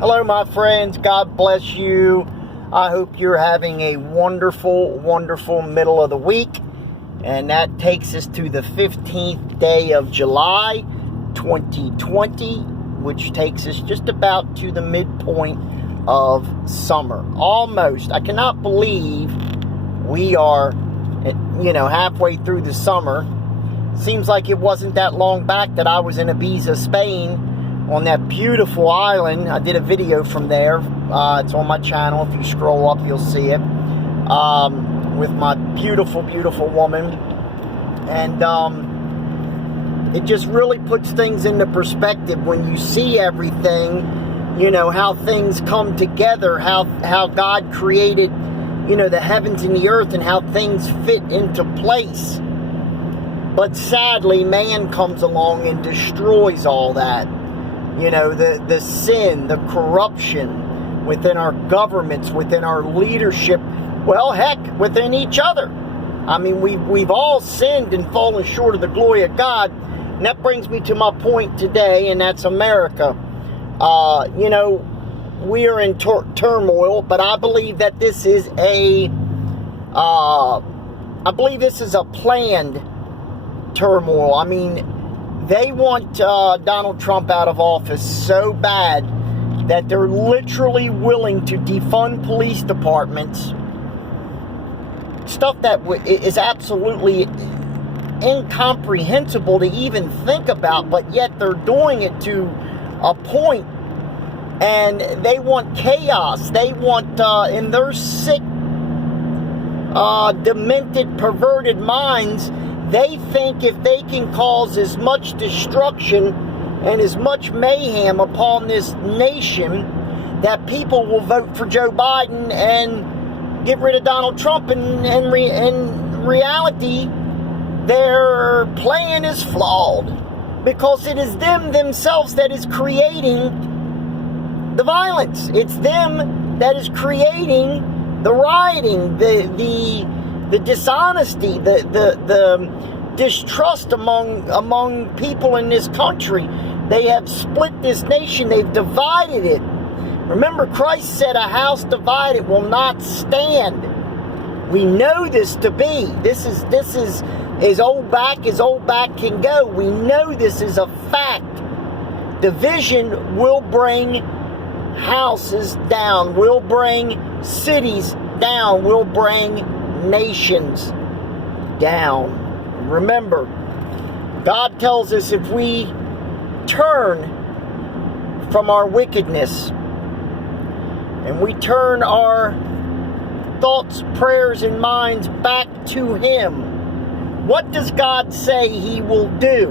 Hello, my friends. God bless you. I hope you're having a wonderful, wonderful middle of the week. And that takes us to the 15th day of July, 2020, which takes us just about to the midpoint of summer. Almost. I cannot believe we are, halfway through the summer. Seems like it wasn't that long back that I was in Ibiza, Spain, on that beautiful island. I did a video from there. It's on my channel. If you scroll up, you'll see it. With my beautiful, beautiful woman. And it just really puts things into perspective when you see everything, how things come together, how God created, the heavens and the earth, and how things fit into place. But sadly, man comes along and destroys all that. The sin, the corruption within our governments, within our leadership, well, heck, within each other. I mean, we've all sinned and fallen short of the glory of God. And that brings me to my point today, and that's America. We are in turmoil, but I believe that this is a planned turmoil. I mean, they want Donald Trump out of office so bad that they're literally willing to defund police departments. Stuff that is absolutely incomprehensible to even think about, but yet they're doing it to a point. And they want chaos. They want, in their sick, demented, perverted minds, they think if they can cause as much destruction and as much mayhem upon this nation, that people will vote for Joe Biden and get rid of Donald Trump. And in reality, their plan is flawed, because it is themselves that is creating the violence. It's them that is creating the rioting, the dishonesty, the distrust among people in this country. They have split this nation. They've divided it. Remember, Christ said, "A house divided will not stand." We know this to be. This is as old back can go. We know this is a fact. Division will bring houses down, will bring cities down, will bring nations down. Remember, God tells us if we turn from our wickedness and we turn our thoughts, prayers, and minds back to Him, what does God say He will do?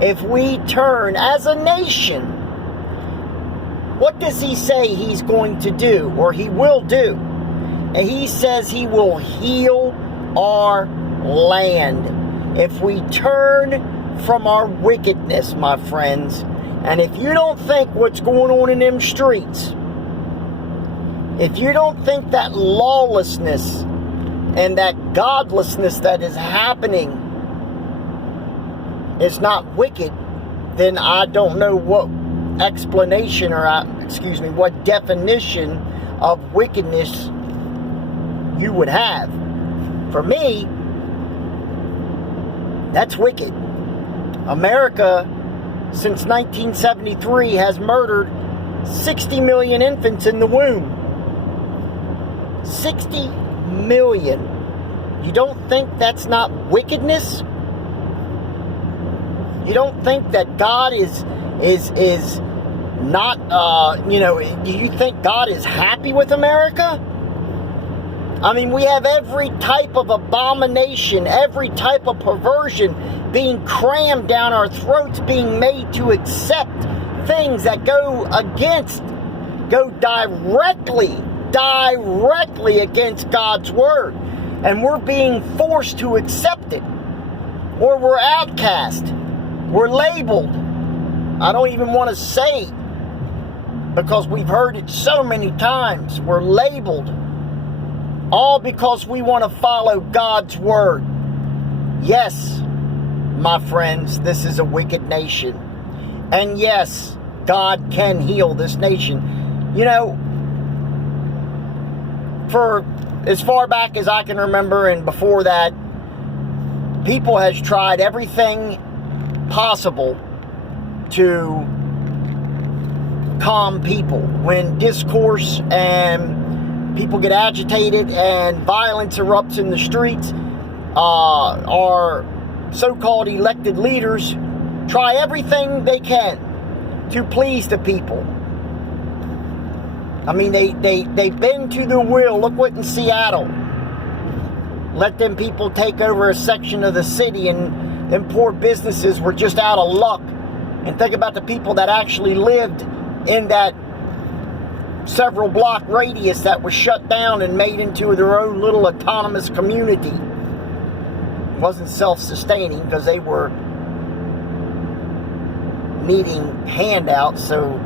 If we turn as a nation, what does He say He's going to do, or He will do? And He says He will heal our land. If we turn from our wickedness, my friends, and if you don't think what's going on in them streets, if you don't think that lawlessness and that godlessness that is happening is not wicked, then I don't know what explanation what definition of wickedness you would have. For me, that's wicked. America, since 1973, has murdered 60 million infants in the womb. 60 million. You don't think that's not wickedness? You don't think that God is not, do you think God is happy with America? I mean, we have every type of abomination, every type of perversion being crammed down our throats, being made to accept things that go directly against God's word. And we're being forced to accept it. Or we're outcast. We're labeled. I don't even want to say it, because we've heard it so many times. We're labeled. All because we want to follow God's word. Yes, my friends, this is a wicked nation. And yes, God can heal this nation. You know, for as far back as I can remember and before that, people has tried everything possible to calm people. When discourse and people get agitated and violence erupts in the streets, our so-called elected leaders try everything they can to please the people. I mean, they bend to the will. Look what in Seattle. Let them people take over a section of the city, and them poor businesses were just out of luck. And think about the people that actually lived in that several block radius that was shut down and made into their own little autonomous community. It wasn't self-sustaining because they were needing handouts, so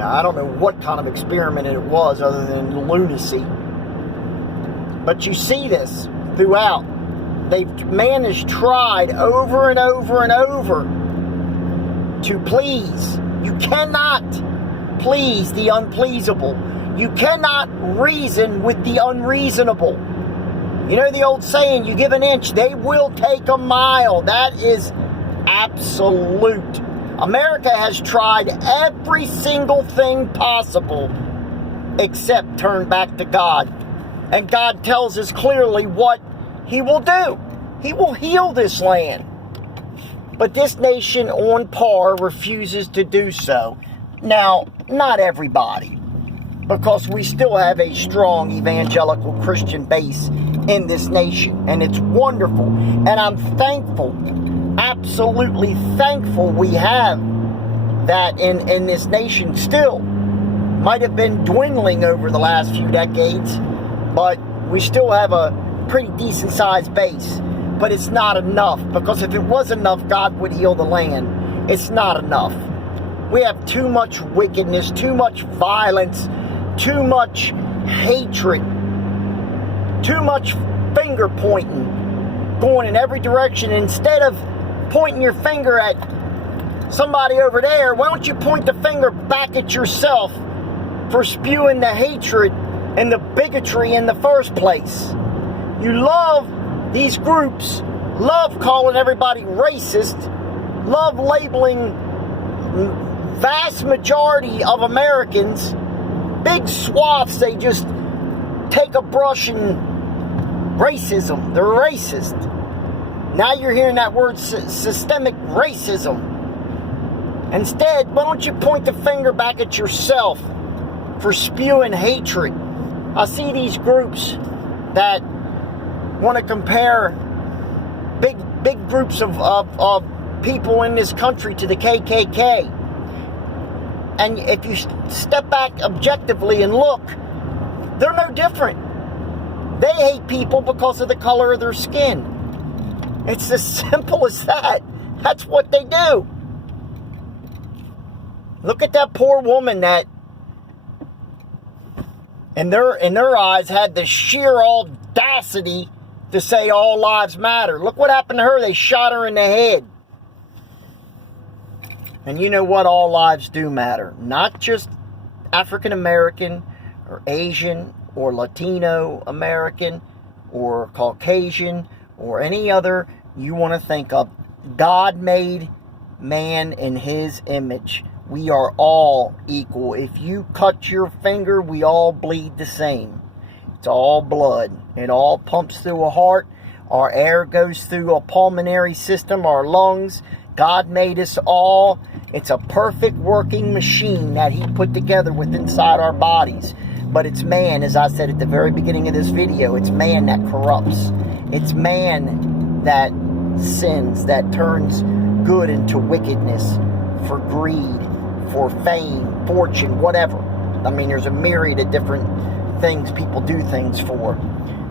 I don't know what kind of experiment it was other than lunacy. But you see this throughout. Man has tried over and over and over to please. You cannot please the unpleasable. You cannot reason with the unreasonable. You know the old saying, you give an inch, they will take a mile. That is absolute. America has tried every single thing possible except turn back to God. And God tells us clearly what He will do. He will heal this land. But this nation on par refuses to do so. Now, not everybody, because we still have a strong evangelical Christian base in this nation, and it's wonderful. And I'm thankful, absolutely thankful we have that in this nation still. Might have been dwindling over the last few decades, but we still have a pretty decent sized base. But it's not enough, because if it was enough, God would heal the land. It's not enough. We have too much wickedness, too much violence, too much hatred, too much finger pointing going in every direction. Instead of pointing your finger at somebody over there, why don't you point the finger back at yourself for spewing the hatred and the bigotry in the first place? You love these groups, love calling everybody racist, love labeling vast majority of Americans, big swaths, they just take a brush and racism. They're racist. Now you're hearing that word systemic racism. Instead, why don't you point the finger back at yourself for spewing hatred? I see these groups that want to compare big groups of people in this country to the KKK. And if you step back objectively and look, they're no different. They hate people because of the color of their skin. It's as simple as that. That's what they do. Look at that poor woman that, in their eyes, had the sheer audacity to say all lives matter. Look what happened to her. They shot her in the head. And you know what? All lives do matter. Not just African American or Asian or Latino American or Caucasian or any other you want to think of. God made man in His image. We are all equal. If you cut your finger, we all bleed the same. It's all blood. It all pumps through a heart. Our air goes through a pulmonary system, our lungs. God made us all. It's a perfect working machine that He put together with inside our bodies. But it's man, as I said at the very beginning of this video, it's man that corrupts. It's man that sins, that turns good into wickedness for greed, for fame, fortune, whatever. I mean, there's a myriad of different things people do things for.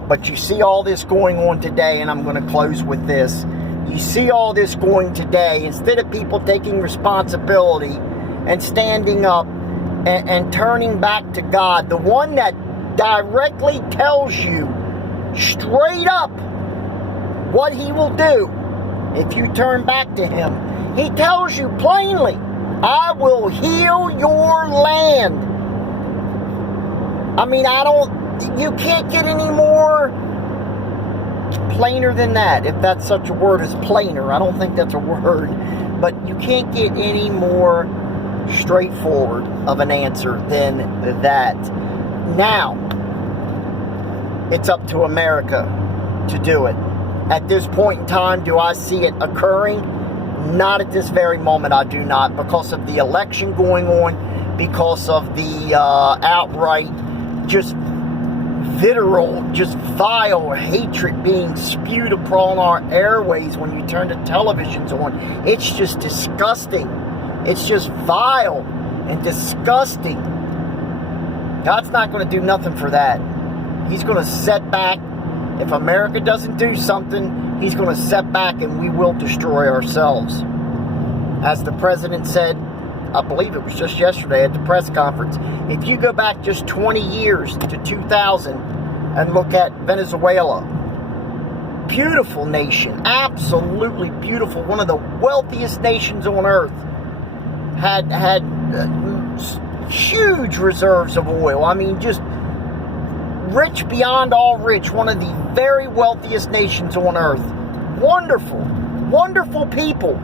But you see all this going on today, and I'm going to close with this. You see all this going today, instead of people taking responsibility and standing up and turning back to God, the one that directly tells you straight up what He will do if you turn back to Him. He tells you plainly, I will heal your land. I mean, you can't get any more plainer than that, if that's such a word as plainer. I don't think that's a word, but you can't get any more straightforward of an answer than that. Now, it's up to America to do it. At this point in time, do I see it occurring? Not at this very moment, I do not, because of the election going on, because of the outright, just vitriol, just vile hatred being spewed upon our airways when you turn the televisions on. It's just disgusting. It's just vile and disgusting. God's not going to do nothing for that. He's going to set back. If America doesn't do something, he's going to set back and we will destroy ourselves. As the president said, I believe it was just yesterday at the press conference, if you go back just 20 years to 2000 and look at Venezuela, beautiful nation, absolutely beautiful, one of the wealthiest nations on earth, had huge reserves of oil. I mean, just rich beyond all rich, one of the very wealthiest nations on earth. Wonderful, wonderful people.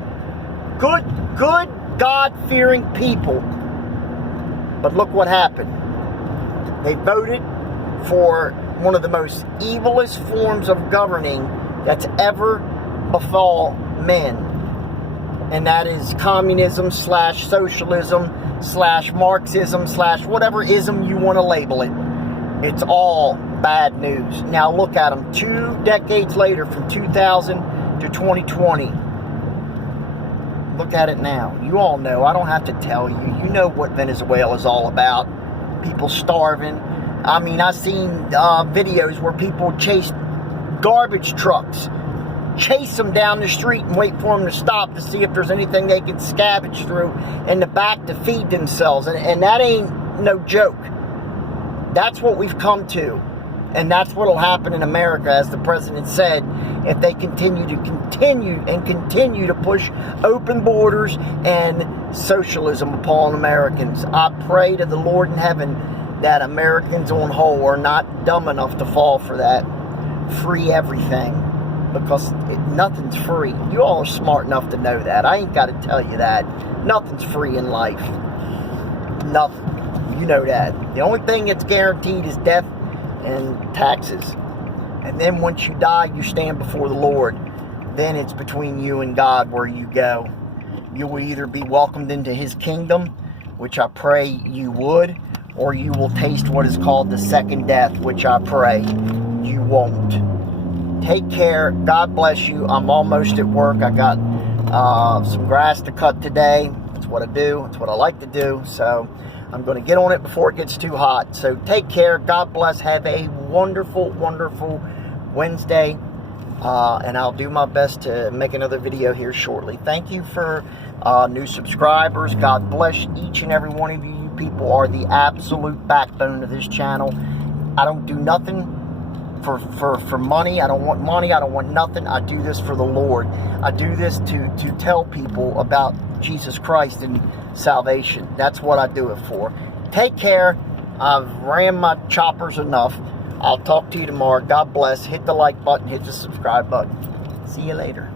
Good, God-fearing people. But look what happened. They voted for one of the most evilest forms of governing that's ever befall men. And that is communism / socialism / Marxism / whatever ism you want to label it. It's all bad news. Now look at them. 2 decades later, from 2000 to 2020. Look at it now. You all know. I don't have to tell you. You know what Venezuela is all about. People starving. I mean, I've seen videos where people chase garbage trucks. Chase them down the street and wait for them to stop to see if there's anything they can scavenge through in the back to feed themselves. And that ain't no joke. That's what we've come to. And that's what will happen in America, as the president said, if they continue to push open borders and socialism upon Americans. I pray to the Lord in heaven that Americans on whole are not dumb enough to fall for that. Free everything. Because nothing's free. You all are smart enough to know that. I ain't got to tell you that. Nothing's free in life. Nothing. You know that. The only thing that's guaranteed is death and taxes. And then once you die, you stand before the Lord. Then it's between you and God where you go. You will either be welcomed into his kingdom, which I pray you would, or you will taste what is called the second death, which I pray you won't. Take care. God bless you. I'm almost at work. I got some grass to cut today. That's what I do. That's what I like to do. So I'm going to get on it before it gets too hot. So take care. God bless. Have a wonderful, wonderful Wednesday. And I'll do my best to make another video here shortly. Thank you for new subscribers. God bless each and every one of you. You people are the absolute backbone of this channel. I don't do nothing for money. I don't want money. I don't want nothing. I do this for the Lord. I do this to tell people about Jesus Christ and salvation. That's what I do it for. Take care. I've ran my choppers enough. I'll talk to you tomorrow. God bless. Hit the like button. Hit the subscribe button. See you later.